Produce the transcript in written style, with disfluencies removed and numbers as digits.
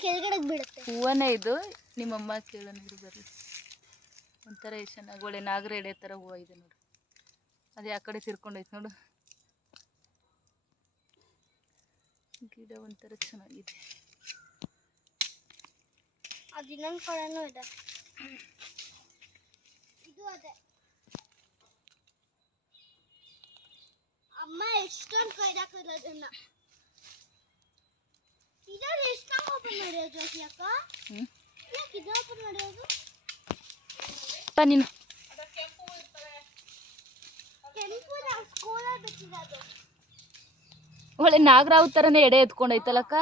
ಕೆಳಗಡೆ ಬೀಳುತ್ತೆ. ಹೂವನೇ ಇದು. ನಿಮ್ಮಮ್ಮ ಕೇಳೋಣ ಇರು ಬರ್ರಿ. ಒಂಥರ ಎಷ್ಟು ಚೆನ್ನಾಗಿ ಒಳ್ಳೆ ನಾಗರ ಎಡೆ ಥರ ಹೂವು ಇದೆ ನೋಡು. ಅದೇ ಆ ಕಡೆ ತಿರ್ಕೊಂಡೈತೆ ನೋಡು. ಗಿಡ ಒಂಥರ ಚೆನ್ನಾಗಿದೆ. ಅದು ಇನ್ನೊಂದು ಕಡೆನೂ ಇದೆ. ಇದು ಅದೇ. ಅಮ್ಮ ಎಷ್ಟೊಂದು ಕೈಡ್ ಹಾಕಿರೋದನ್ನ ಇದನ್ನು ಎಷ್ಟೊಂದು ಓಪನ್ ಮಾಡಿರೋದು ಅಕ್ಕ. ಯಾಕೆ ಇದು ಓಪನ್ ಮಾಡಿರೋದು? ನೀನು ಕೆಂಪು ನಾವು ಸ್ಕೂಲಲ್ಲಿ ಬಿಟ್ಟಿರೋದು. ಒಳ್ಳೆ ನಾಗರಾವ್ ಥರನೇ ಎಡೆ ಎತ್ಕೊಂಡೈತಲ್ಲಕ್ಕ.